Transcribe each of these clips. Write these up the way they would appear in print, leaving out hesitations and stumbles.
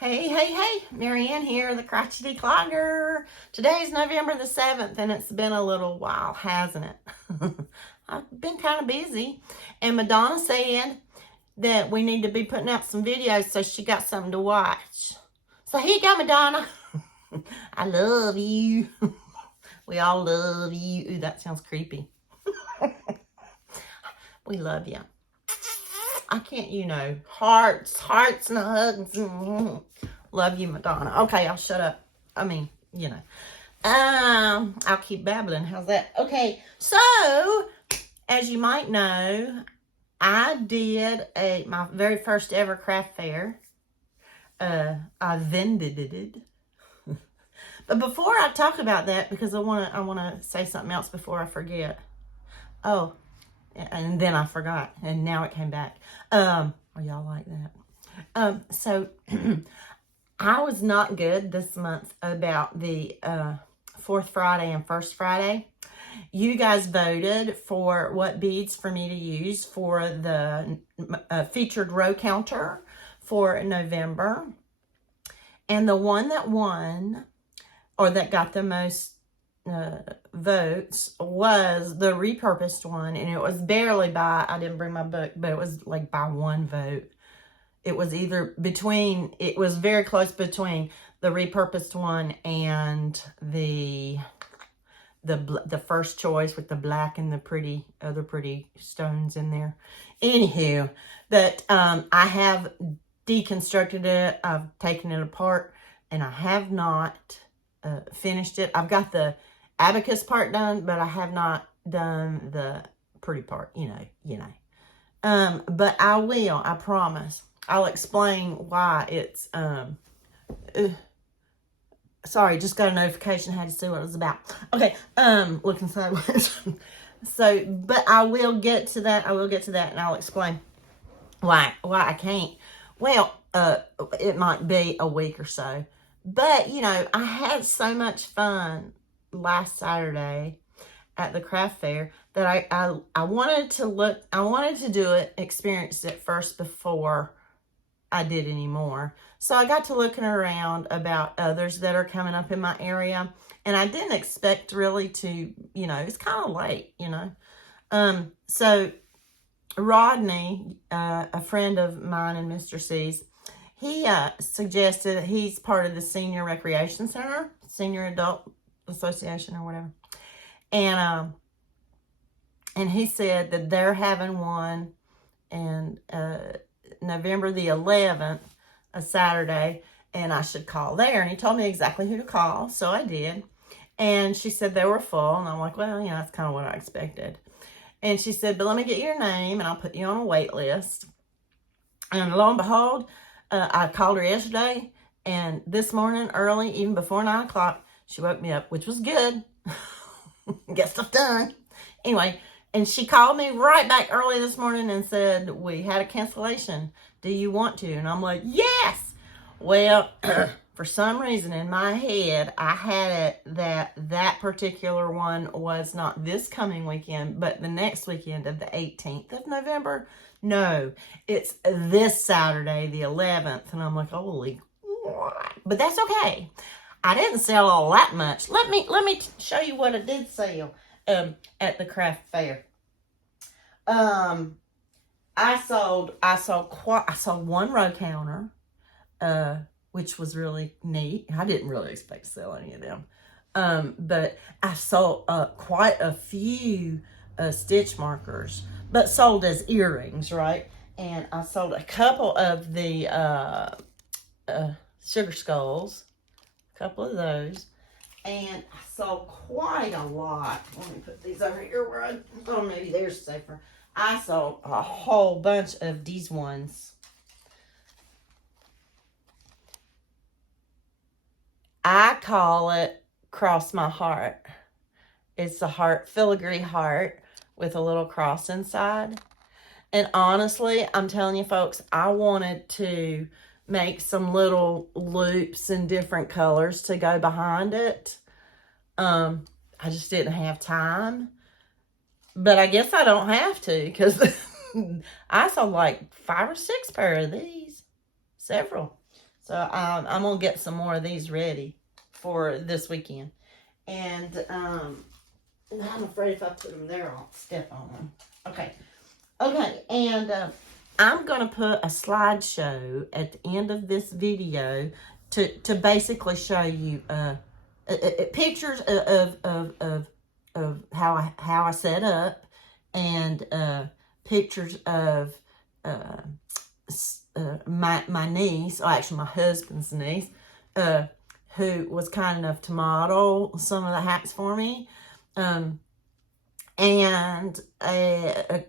Hey, hey, hey, Marianne here, the Crotchety Clogger. Today's November the 7th, and it's been a little while, hasn't it? I've been kind of busy. And Madonna said that we need to be putting out some videos, so she got something to watch. So here you go, Madonna. I love you. We all love you. Ooh, that sounds creepy. We love you. I can't, hearts and hugs. Love you, Madonna. Okay, I'll shut up. I mean, I'll keep babbling. How's that? Okay, so as you might know, I did my very first ever craft fair. I vended it. But before I talk about that, because I wanna say something else before I forget. Oh, and then I forgot, and now it came back. Are y'all like that? So I was not good this month about the Fourth Friday and First Friday. You guys voted for what beads for me to use for the featured row counter for November. And the one that won, or that got the most votes, was the repurposed one. And it was barely by, I didn't bring my book, but it was like by one vote. It was it was very close between the repurposed one and the first choice with the black and the other pretty stones in there. Anywho, but I have deconstructed it. I've taken it apart, and I have not finished it. I've got the abacus part done, but I have not done the pretty part, but I will, I promise. I'll explain why it's, sorry, just got a notification, had to see what it was about. Okay, looking sideways. So, but I will get to that, and I'll explain why I can't. Well, it might be a week or so. But, I had so much fun last Saturday at the craft fair that I wanted to do it, experience it first before I did any more. So I got to looking around about others that are coming up in my area, and I didn't expect really to, it's kind of late, So Rodney, a friend of mine and Mr. C's, he suggested, he's part of the Senior Recreation Center, Senior Adult Association or whatever. And he said that they're having one and November the 11th, a Saturday, and I should call there. And he told me exactly who to call, so I did. And she said they were full, and I'm like, well, that's kind of what I expected. And she said, but let me get your name, and I'll put you on a wait list. And lo and behold, I called her yesterday, and this morning, early, even before 9 o'clock, she woke me up, which was good. Get stuff done. Anyway, and she called me right back early this morning and said, we had a cancellation. Do you want to? And I'm like, yes! Well, for some reason in my head, I had it that particular one was not this coming weekend, but the next weekend of the 18th of November. No, it's this Saturday, the 11th. And I'm like, holy what? But that's okay. I didn't sell all that much. Let me show you what I did sell at the craft fair. I sold one row counter, which was really neat. I didn't really expect to sell any of them. But I sold quite a few stitch markers, but sold as earrings, right? And I sold a couple of the sugar skulls, a couple of those. And I sold quite a lot. Let me put these over here where maybe they're safer. I sold a whole bunch of these ones. I call it Cross My Heart. It's a heart, filigree heart with a little cross inside. And honestly, I'm telling you folks, I wanted to make some little loops in different colors to go behind it. I just didn't have time. But I guess I don't have to, because I sold like 5 or 6 pair of these. Several. So I'm going to get some more of these ready for this weekend. And I'm afraid if I put them there, I'll step on them. Okay. Okay, and I'm going to put a slideshow at the end of this video to basically show you pictures of how I set up, and pictures of my niece, or actually my husband's niece, who was kind enough to model some of the hats for me, and a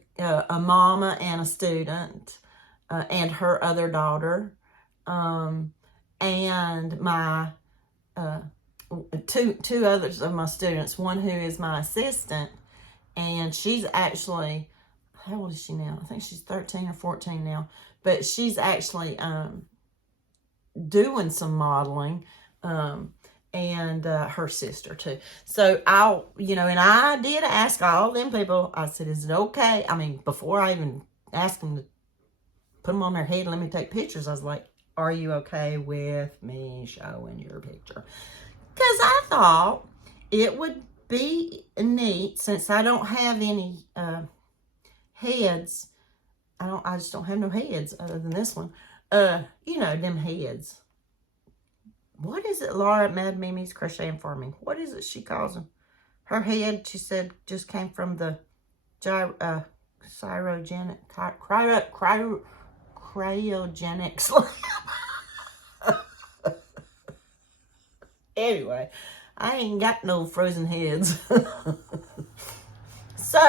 mama and a student, and her other daughter, and my two others of my students. One who is my assistant, and she's actually, how old is she now? I think she's 13 or 14 now, but she's actually doing some modeling, and her sister too. So and I did ask all them people, I said, is it okay? I mean, before I even asked them to put them on their head and let me take pictures, I was like, are you okay with me showing your picture? Because I thought it would be neat, since I don't have any heads. I just don't have no heads other than this one. Them heads. What is it Laura at Mad Mimi's Crocheting for Me? What is it she calls them? Her head, she said, just came from the cryogenic slab. Anyway, I ain't got no frozen heads. So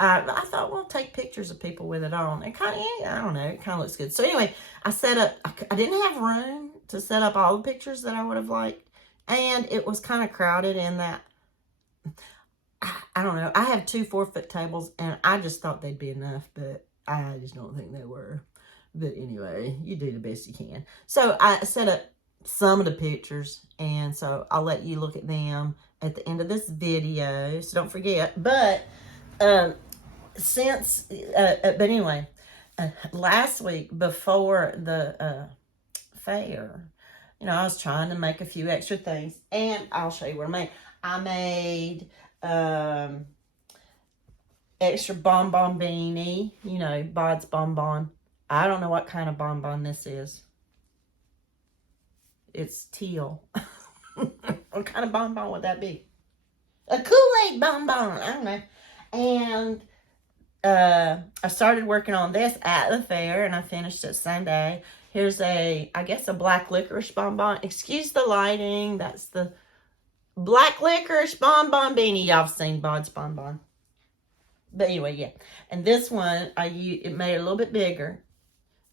I thought, well, take pictures of people with it on. It kind of, I don't know, it kind of looks good. So anyway, I set up, I didn't have room to set up all the pictures that I would have liked. And it was kind of crowded in that, I don't know, I have 2 4-foot tables, and I just thought they'd be enough, but I just don't think they were. But anyway, you do the best you can. So I set up some of the pictures, and so I'll let you look at them at the end of this video, so don't forget. But but anyway, last week before the fair, I was trying to make a few extra things, and I'll show you what I made. I made extra bonbon beanie, Bod's bonbon. I don't know what kind of bonbon this is. It's teal. What kind of bonbon would that be? A Kool-Aid bonbon. I don't know. And I started working on this at the fair, and I finished it Sunday. Here's I guess a black licorice bonbon. Excuse the lighting. That's the black licorice bonbon beanie. Y'all have seen Bod's bonbon. But anyway, yeah. And this one, it made it a little bit bigger.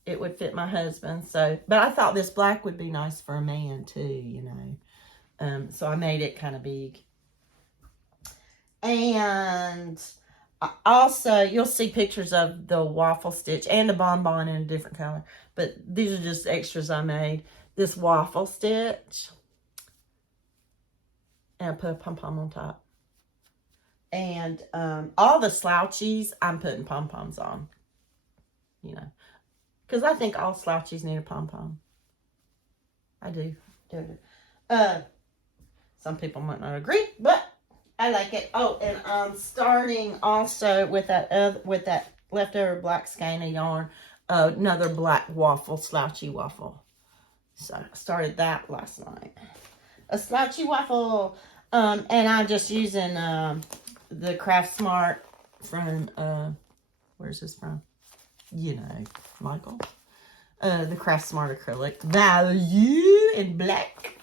It would fit my husband. But I thought this black would be nice for a man too, So I made it kind of big. And also, you'll see pictures of the waffle stitch and the bonbon in a different color. But these are just extras I made. This waffle stitch. And I put a pom-pom on top. And all the slouchies, I'm putting pom-poms on. Because I think all slouchies need a pom-pom. I do. Some people might not agree, but I like it. Oh, and I'm starting also with that leftover black skein of yarn, another black waffle, slouchy waffle. So I started that last night. A slouchy waffle. And I'm just using the Craft Smart from, where's this from? Michael. The Craft Smart acrylic. Value in black.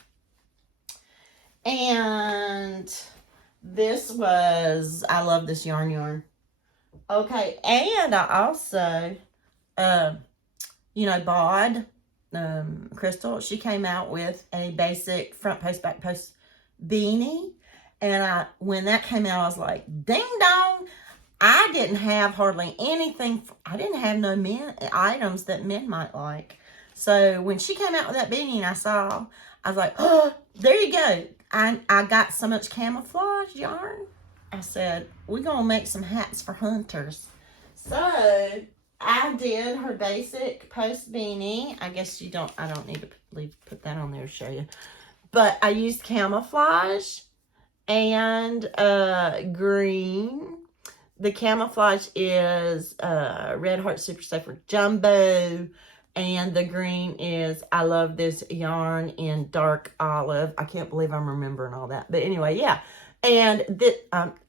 And this was, I love this yarn. Okay, and I also, Bod, Crystal, she came out with a basic front post, back post beanie. And when that came out, I was like, ding dong. I didn't have hardly anything. I didn't have no items that men might like. So when she came out with that beanie and I was like, oh, there you go. I got so much camouflage yarn. I said, we're going to make some hats for hunters. So I did her basic post beanie. I guess I don't need to put that on there to show you. But I used camouflage and green. The camouflage is Red Heart Super Safer Jumbo. And the green is, I love this yarn in dark olive. I can't believe I'm remembering all that. But anyway, yeah. And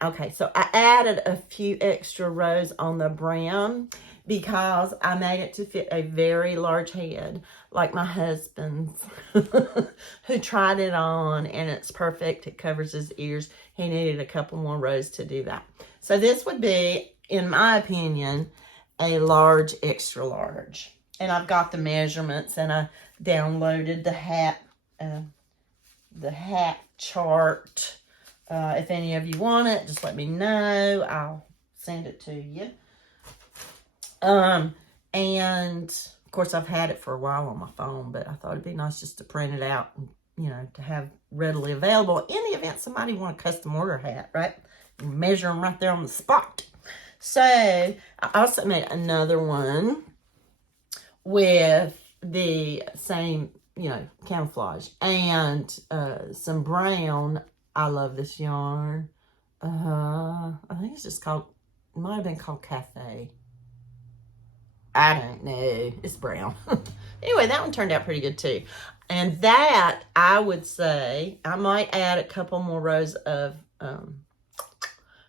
okay, so I added a few extra rows on the brim because I made it to fit a very large head, like my husband's, who tried it on, and it's perfect. It covers his ears. He needed a couple more rows to do that. So this would be, in my opinion, a large, extra large. And I've got the measurements, and I downloaded the hat chart. If any of you want it, just let me know. I'll send it to you. And of course I've had it for a while on my phone, but I thought it'd be nice just to print it out and, you know, to have readily available in the event somebody want a custom order hat, right? You measure them right there on the spot. So I also made another one with the same, you know, camouflage and some brown. I love this yarn. I think it's just called, it might have been called Cafe. I don't know. It's brown. Anyway, that one turned out pretty good too. And that, I would say, I might add a couple more rows of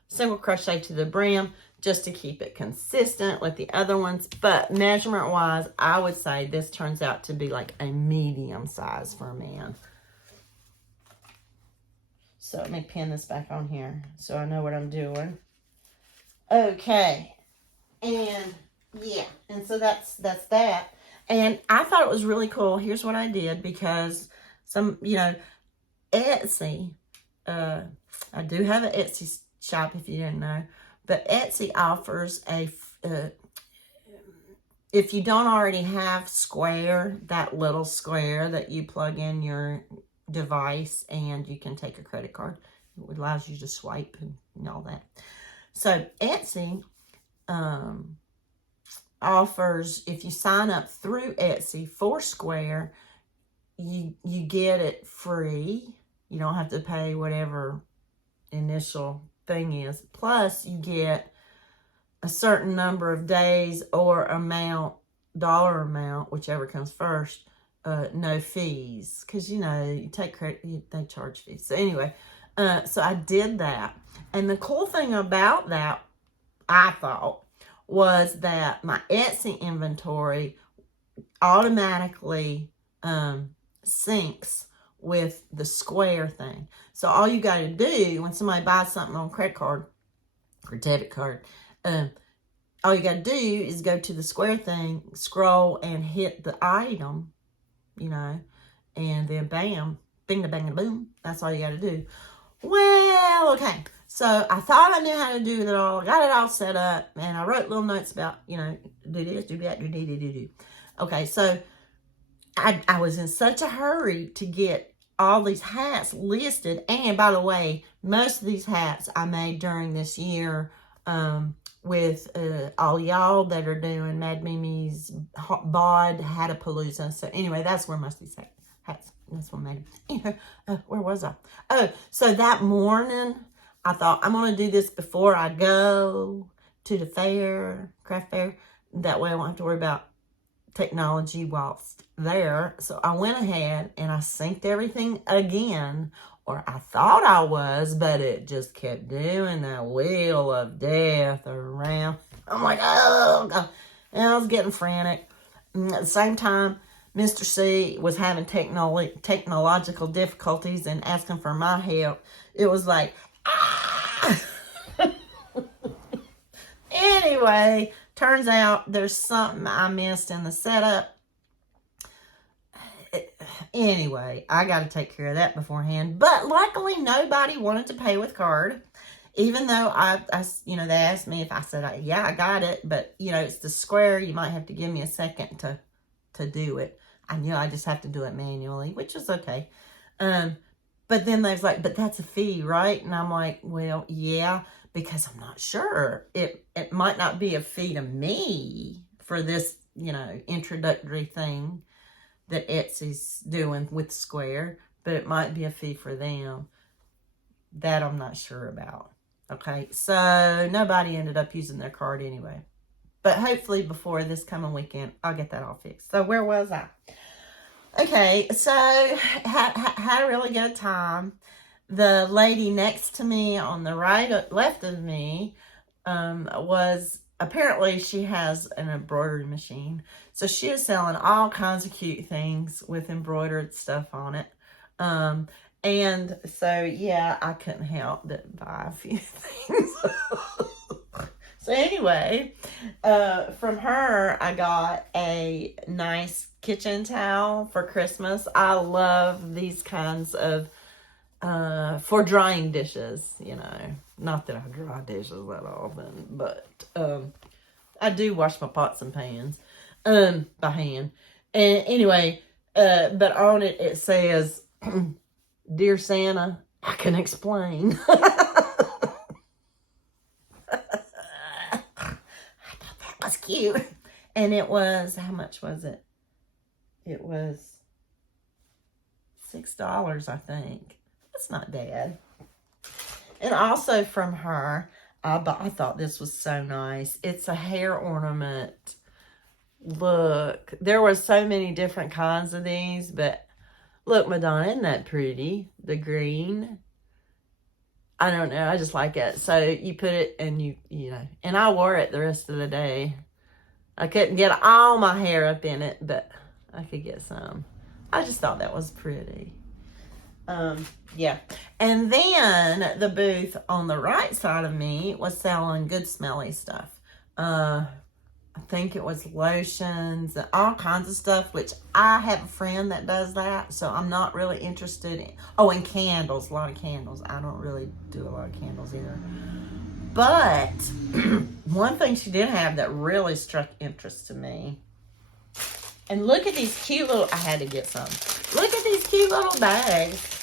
single crochet to the brim just to keep it consistent with the other ones. But measurement wise, I would say this turns out to be like a medium size for a man. So let me pin this back on here so I know what I'm doing. Okay. And yeah, and so that's that. And I thought it was really cool. Here's what I did, because some, you know, Etsy, I do have an Etsy shop if you didn't know, but Etsy offers if you don't already have Square, that little Square that you plug in your device and you can take a credit card. It allows you to swipe and all that. So Etsy offers, if you sign up through Etsy for Square, you get it free. You don't have to pay whatever initial thing is. Plus, you get a certain number of days or amount, dollar amount, whichever comes first, no fees. Because, you know, you take credit, they charge fees. So anyway, so I did that. And the cool thing about that, I thought, was that my Etsy inventory automatically syncs with the Square thing. So all you got to do when somebody buys something on credit card or debit card, all you got to do is go to the Square thing, scroll, and hit the item, you know, and then bam, bing, bang, boom. That's all you got to do. Well, okay. So I thought I knew how to do it all. Got it all set up, and I wrote little notes about, you know, do this, do that, do. Okay, so I was in such a hurry to get all these hats listed. And by the way, most of these hats I made during this year with all y'all that are doing Mad Mimi's Bod Hatapalooza. So anyway, that's where most of these hats, that's what I made them. Where was I? Oh, so that morning, I thought, I'm going to do this before I go to the fair, craft fair. That way I won't have to worry about technology whilst there. So I went ahead and I synced everything again, or I thought I was, but it just kept doing that wheel of death around. I'm like, oh, God. And I was getting frantic. And at the same time, Mr. C was having technological difficulties and asking for my help. It was like, ah! Anyway, turns out there's something I missed in the setup. Anyway, I got to take care of that beforehand. But luckily, nobody wanted to pay with card. Even though I you know, they asked me if I said, yeah, I got it. But, you know, it's the Square. You might have to give me a second to do it. I knew I just have to do it manually, which is okay. But then they was like, but that's a fee, right? And I'm like, well, yeah, because I'm not sure. It might not be a fee to me for this, you know, introductory thing that Etsy's doing with Square, but it might be a fee for them. That I'm not sure about. Okay, so nobody ended up using their card anyway. But hopefully before this coming weekend, I'll get that all fixed. So where was I? Okay, so had a really good time. The lady next to me on the left of me was, apparently she has an embroidery machine. So she was selling all kinds of cute things with embroidered stuff on it. And so, yeah, I couldn't help but buy a few things. So anyway, from her, I got a nice kitchen towel for Christmas. I love these kinds of, for drying dishes, you know. Not that I dry dishes that often, but I do wash my pots and pans by hand. And anyway, but on it, it says, Dear Santa, I can explain. I thought that was cute. And it was, how much was it? It was $6, I think. That's not bad. And also from her, I thought this was so nice. It's a hair ornament. Look, there were so many different kinds of these, but look, Madonna, isn't that pretty? The green. I don't know. I just like it. So you put it and you know, and I wore it the rest of the day. I couldn't get all my hair up in it, but I could get some. I just thought that was pretty. Yeah. And then the booth on the right side of me was selling good smelly stuff. I think it was lotions and all kinds of stuff, which I have a friend that does that, so I'm not really interested in. Oh, and candles, a lot of candles. I don't really do a lot of candles either. But one thing she did have that really struck interest to me, and look at these cute little, I had to get some. Look at these cute little bags.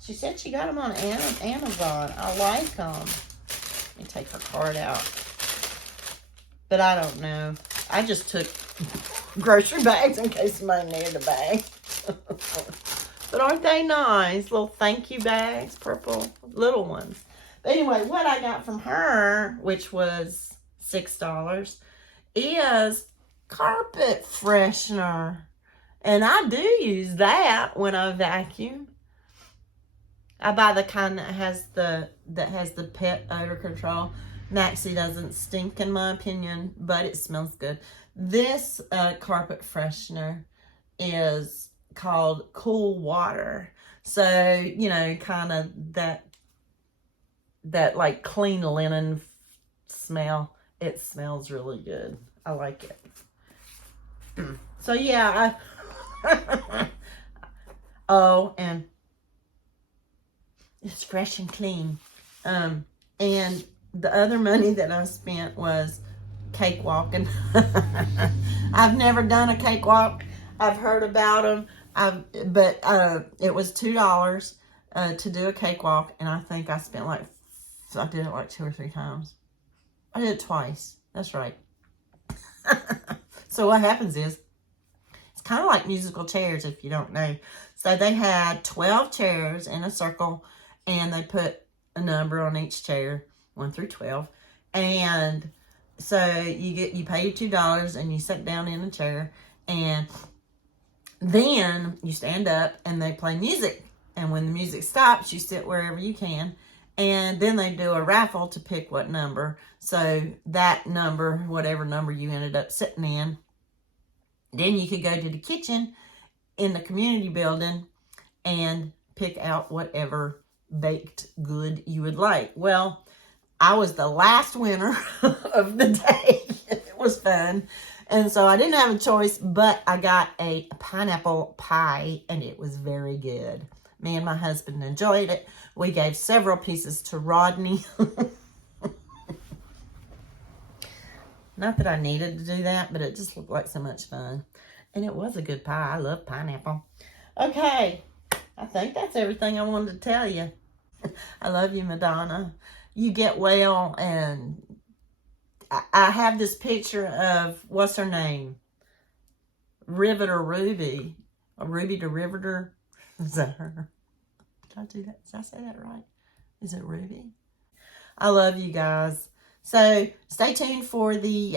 She said she got them on Amazon. I like them. Let me take her card out. But I don't know. I just took grocery bags in case somebody needed a bag. But aren't they nice? Little thank you bags, purple, little ones. But anyway, what I got from her, which was $6, is carpet freshener. And I do use that when I vacuum. I buy the kind that has the pet odor control. Maxie doesn't stink in my opinion, but it smells good. This carpet freshener is called Cool Water. So, you know, kind of that like clean linen smell. It smells really good. I like it. So yeah, oh, and it's fresh and clean. And the other money that I spent was cakewalking. I've never done a cakewalk. I've heard about them. But it was $2 to do a cakewalk, and I think I spent I did it like 2 or 3 times. I did it twice. That's right. So what happens is, it's kind of like musical chairs if you don't know. So they had 12 chairs in a circle, and they put a number on each chair, 1 through 12. And so you pay $2 and you sit down in a chair, and then you stand up and they play music. And when the music stops, you sit wherever you can. And then they do a raffle to pick what number. So that number, whatever number you ended up sitting in, then you could go to the kitchen in the community building and pick out whatever baked good you would like. Well, I was the last winner of the day. It was fun. And so I didn't have a choice, but I got a pineapple pie, and it was very good. Me and my husband enjoyed it. We gave several pieces to Rodney. Not that I needed to do that, but it just looked like so much fun. And it was a good pie. I love pineapple. Okay, I think that's everything I wanted to tell you. I love you, Madonna. You get well, and I have this picture of, what's her name? Riveter Ruby. Or Ruby to Riveter. Is that her? Did I do that? Did I say that right? Is it Ruby? I love you guys. So stay tuned for the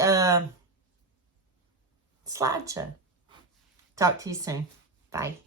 slideshow. Talk to you soon. Bye.